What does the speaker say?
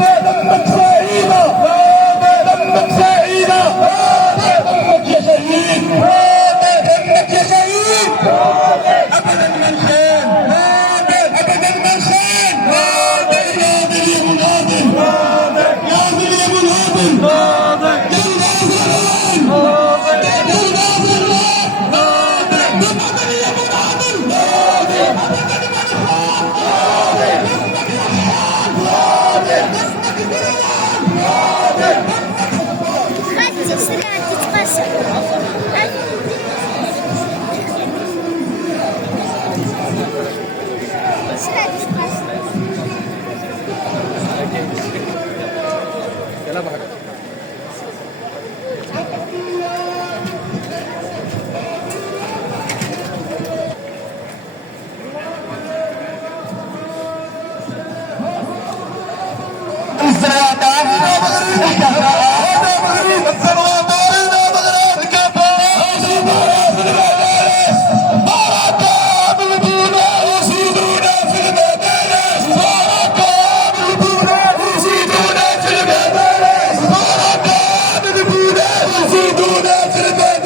دمك سعيدة، دمك سعيدة، دمك يا شهيد، دمك يا شهيد. أبدا ما نخان، أبدا ما نخان. ناضل يا مناضل، ناضل يا مناضل، يا مناضل، يا مناضل، ناضل يا مناضل. أبدا ما نخان، خالتي سريعة تتقسم. سريعة تتقسم. يزيدون في المدارس.